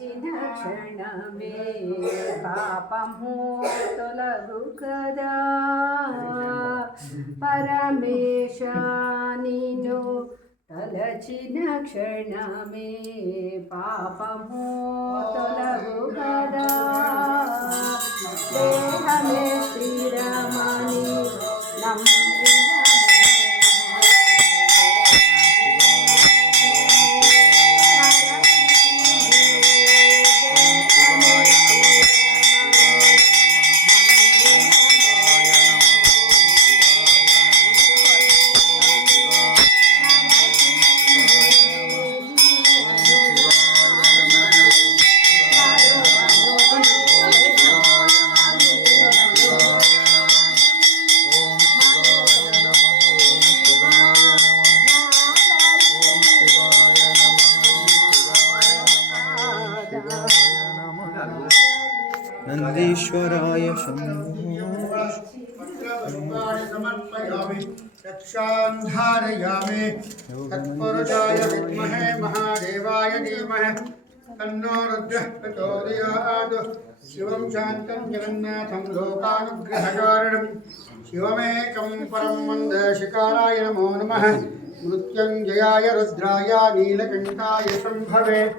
తలచిన క్షణమే పాపము తొలగు కదా పరమేశ నిన్ను తలచిన క్షణమే పాపము తొలగు కదా దేహమే స్థిరమని నమ్మిన नंदीश्वराय रक्षान्धारयामि तत्पुरुषाय विद्महे महादेवाय धीमहि तन्नो रुद्रः प्रचोदयात् शिवं शान्तं जगन्नाथं लोकानुग्रहकारणं शिवमेकं परं वन्दे शिकाराय नमो नमः मृत्युञ्जयाय रुद्राय नीलकण्ठाय शम्भवे।